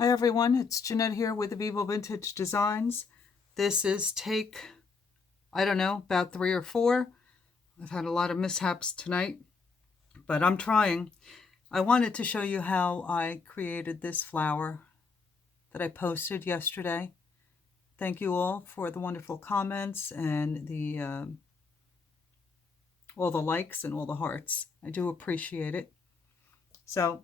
Hi everyone, it's Jeanette here with Vivo Vintage Designs. This is take, I don't know, about 3 or 4. I've had a lot of mishaps tonight, but I'm trying. I wanted to show you how I created this flower that I posted yesterday. Thank you all for the wonderful comments and all the likes and all the hearts. I do appreciate it. So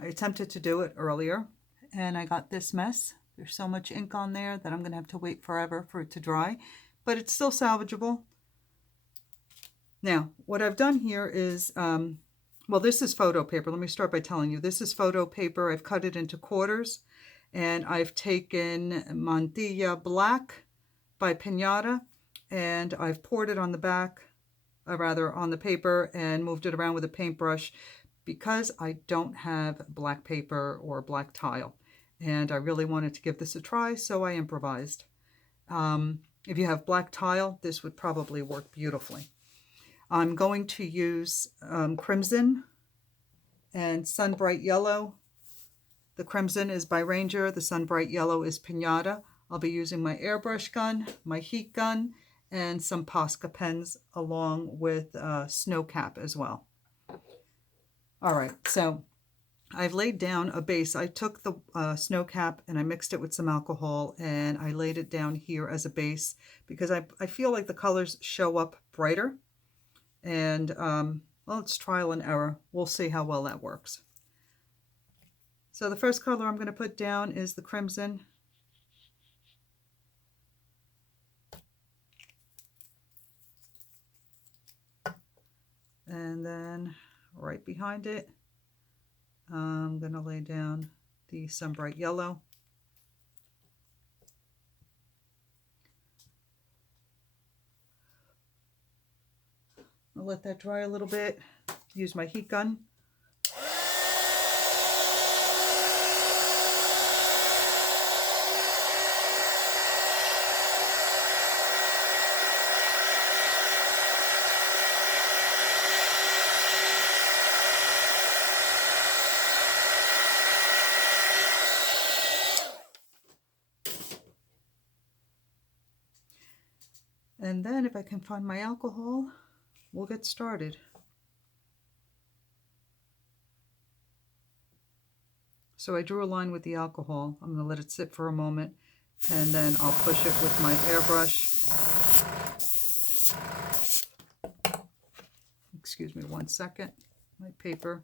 I attempted to do it earlier and I got this mess. There's so much ink on there that I'm going to have to wait forever for it to dry, but it's still salvageable. Now, what I've done here is, well, this is photo paper. Let me start by telling you, this is photo paper. I've cut it into quarters and I've taken Mantilla Black by Pinata and I've poured it on the back, rather on the paper, and moved it around with a paintbrush because I don't have black paper or black tile. And I really wanted to give this a try, so I improvised. If you have black tile, this would probably work beautifully. I'm going to use crimson and Sunbright Yellow. The crimson is by Ranger, the Sunbright Yellow is Pinata. I'll be using my airbrush gun, my heat gun, and some Posca pens along with snow cap as well. All right, so I've laid down a base. I took the snow cap and I mixed it with some alcohol and I laid it down here as a base because I feel like the colors show up brighter. And, well, it's trial and error. We'll see how well that works. So the first color I'm going to put down is the crimson. And then right behind it, I'm going to lay down the Sunbright Yellow. I'll let that dry a little bit. Use my heat gun. And then if I can find my alcohol, we'll get started. So I drew a line with the alcohol. I'm going to let it sit for a moment and then I'll push it with my airbrush. Excuse me 1 second. My paper.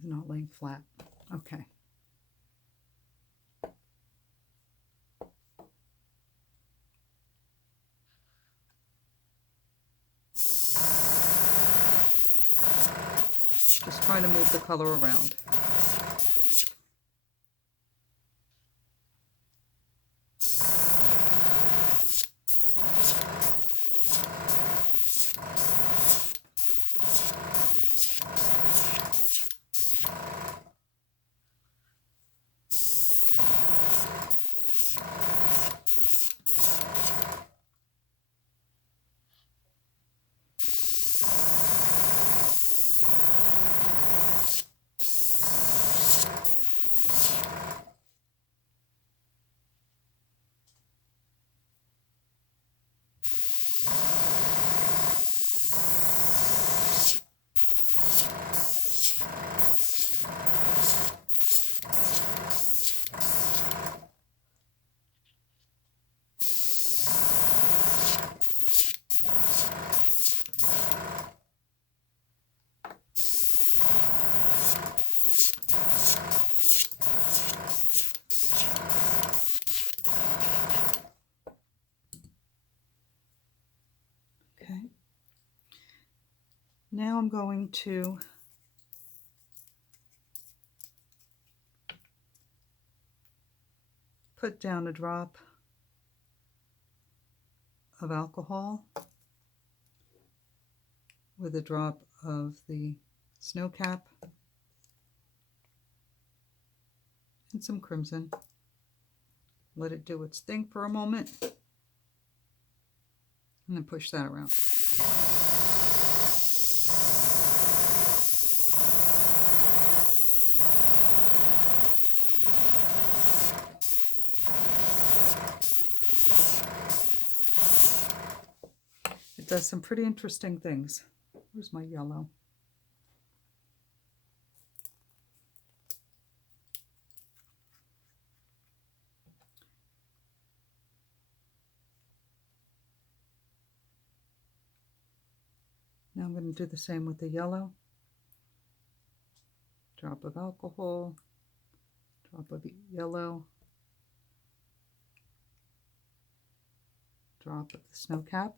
Is not laying flat. Okay. Just trying to move the color around. Okay. Now I'm going to put down a drop of alcohol with a drop of the snow cap and some crimson. Let it do its thing for a moment and then push that around. does some pretty interesting things. Where's my yellow? Now I'm going to do the same with the yellow. Drop of alcohol, drop of yellow, drop of the snow cap.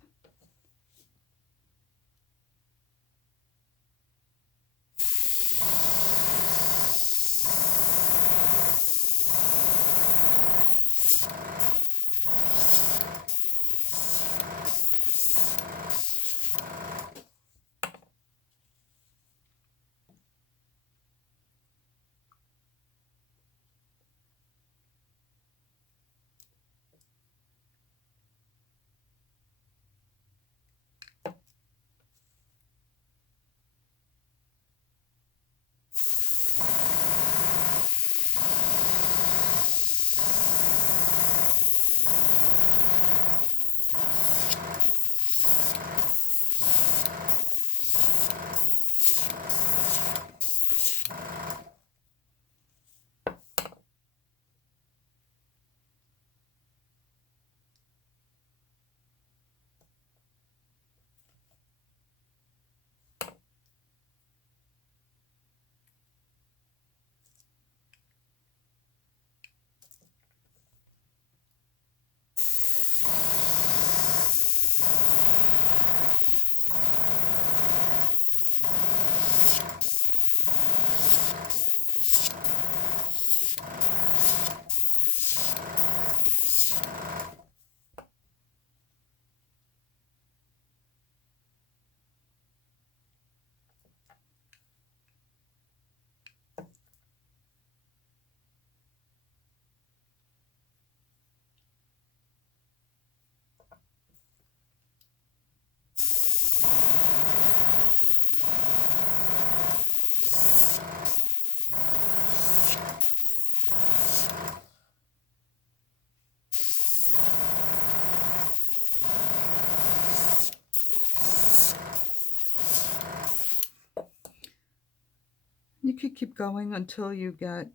You could keep going until you get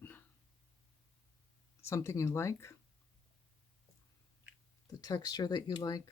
something you like, the texture that you like.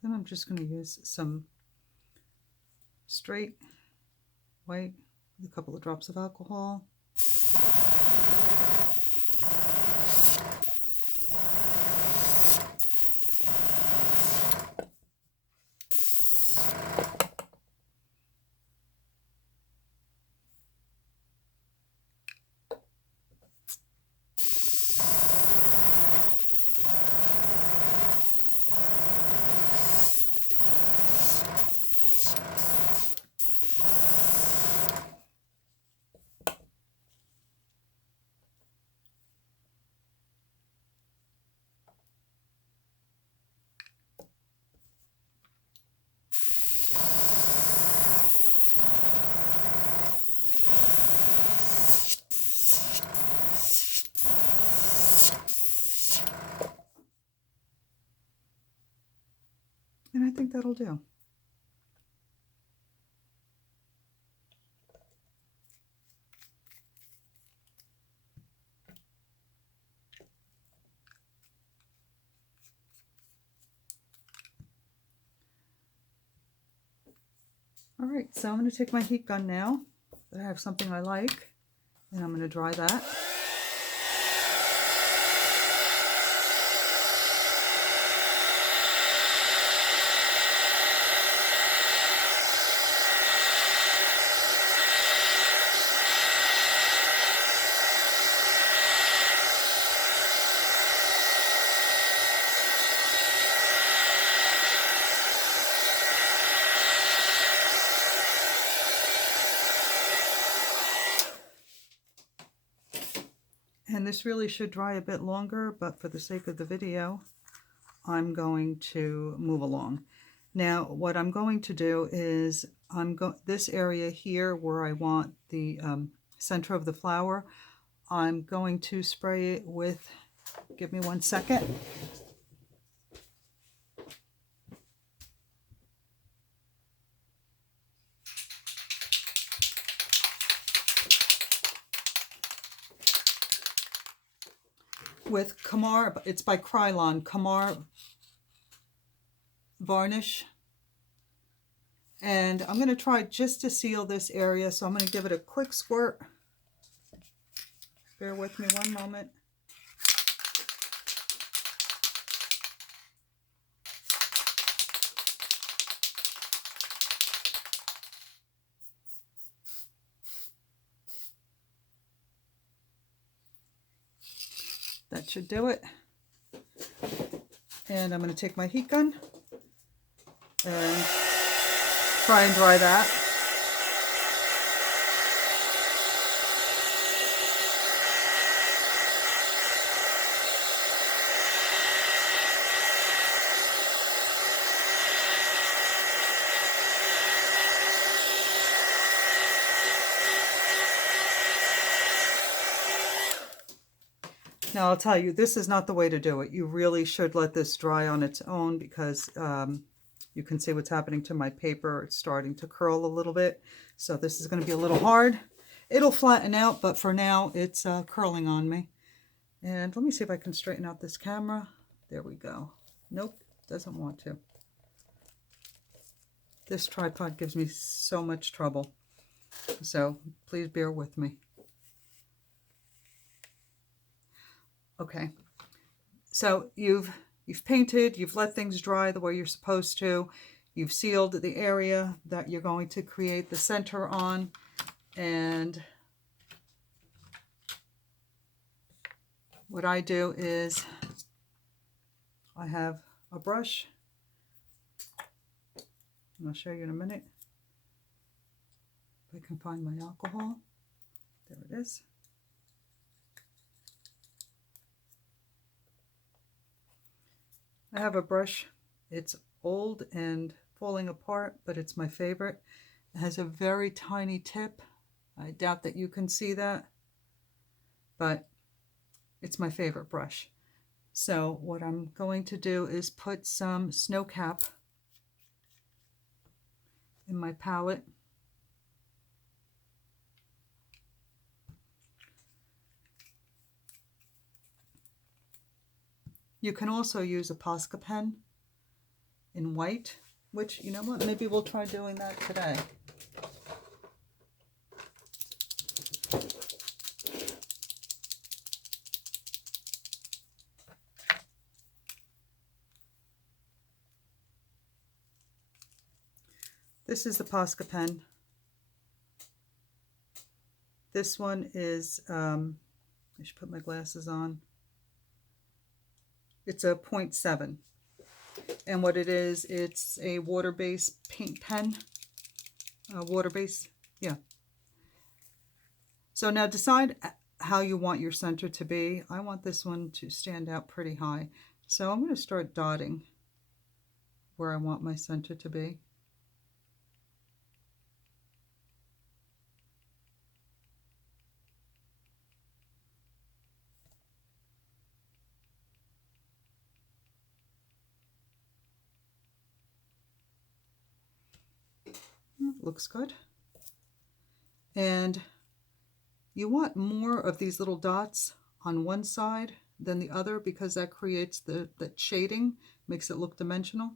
Then I'm just going to use some straight white with a couple of drops of alcohol. And I think that'll do. All right, so I'm going to take my heat gun now that I have something I like, and I'm going to dry that. And this really should dry a bit longer, but for the sake of the video, I'm going to move along. Now, what I'm going to do is this area here where I want the center of the flower, I'm going to spray it with, give me 1 second. With Kamar, it's by Krylon, Kamar Varnish. And I'm going to try just to seal this area, so I'm going to give it a quick squirt. Bear with me 1 moment. That should do it. And I'm going to take my heat gun and try and dry that. Now I'll tell you, this is not the way to do it. You really should let this dry on its own, because you can see what's happening to my paper. It's starting to curl a little bit. So this is going to be a little hard. It'll flatten out, but for now it's curling on me. And let me see if I can straighten out this camera. There we go. Nope, doesn't want to. This tripod gives me so much trouble. So please bear with me. Okay, so you've painted, you've let things dry the way you're supposed to, you've sealed the area that you're going to create the center on, and what I do is I have a brush, and I'll show you in a minute if I can find my alcohol. There it is. I have a brush. It's old and falling apart, but it's my favorite. It has a very tiny tip. I doubt that you can see that, but it's my favorite brush. So what I'm going to do is put some snow cap in my palette. You can also use a Posca pen in white, which, you know what, maybe we'll try doing that today. This is the Posca pen. This one is, I should put my glasses on. It's a 0.7. And what it is, it's a water-based paint pen. Water-based, yeah. So now decide how you want your center to be. I want this one to stand out pretty high. So I'm going to start dotting where I want my center to be. Looks good. And you want more of these little dots on one side than the other, because that creates the shading, makes it look dimensional.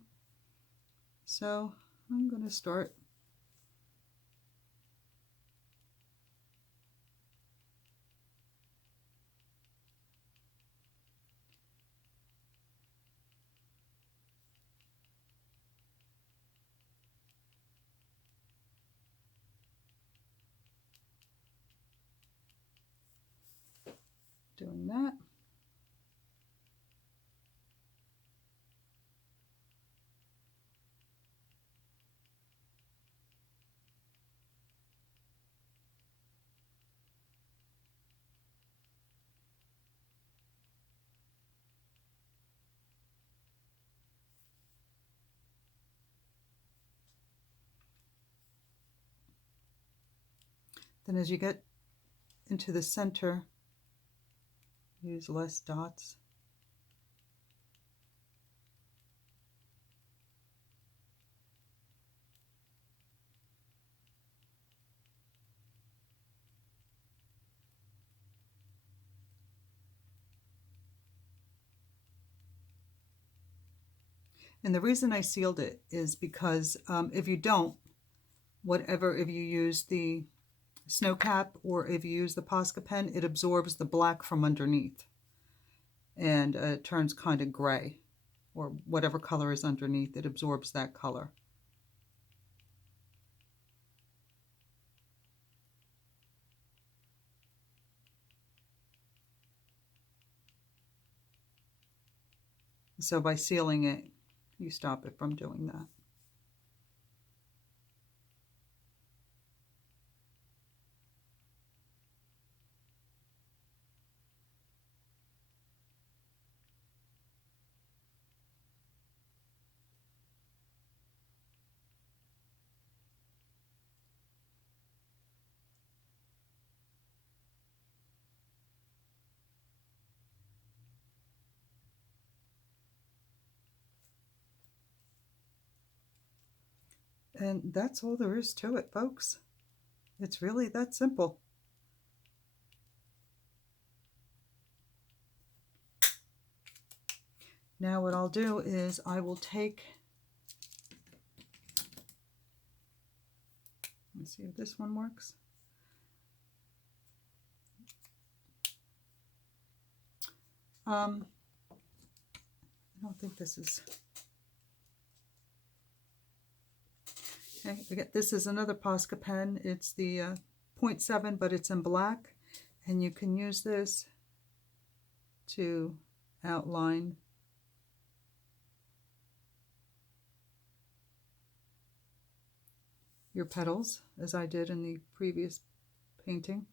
So I'm going to start doing that. Then as you get into the center, use less dots. And the reason I sealed it is because if you don't, if you use the snow cap or if you use the Posca pen, it absorbs the black from underneath and it turns kind of gray, or whatever color is underneath, it absorbs that color. So by sealing it, you stop it from doing that. And that's all there is to it, folks. It's really that simple. Now what I'll do is I will take, let's see if this one works. I don't think this is, okay, this is another Posca pen. It's the 0.7, but it's in black, and you can use this to outline your petals, as I did in the previous painting.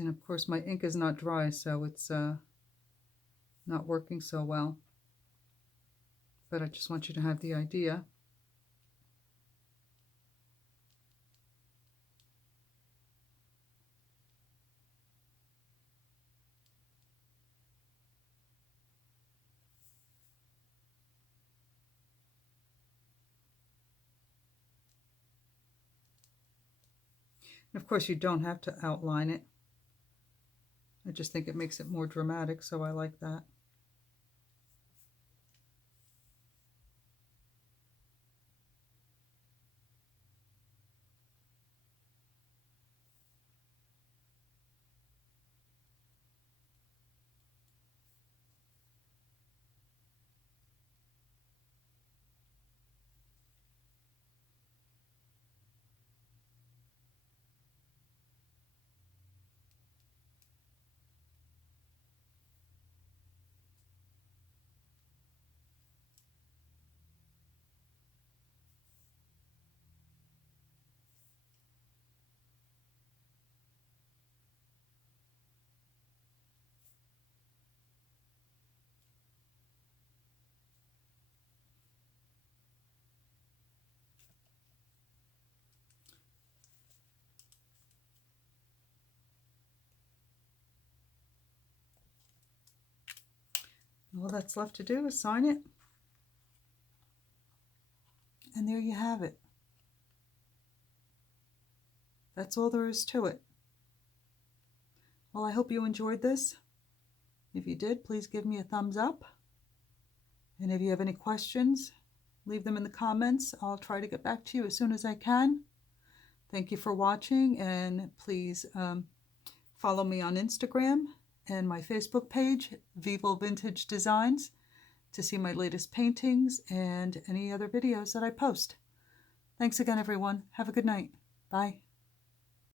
And of course my ink is not dry, so it's not working so well. But I just want you to have the idea. And of course you don't have to outline it. I just think it makes it more dramatic, so I like that. All that's left to do is sign it. And there you have it. That's all there is to it. Well, I hope you enjoyed this. If you did, please give me a thumbs up. And if you have any questions, leave them in the comments. I'll try to get back to you as soon as I can. Thank you for watching, and please follow me on Instagram and my Facebook page, Vivo Vintage Designs, to see my latest paintings and any other videos that I post. Thanks again, everyone. Have a good night. Bye.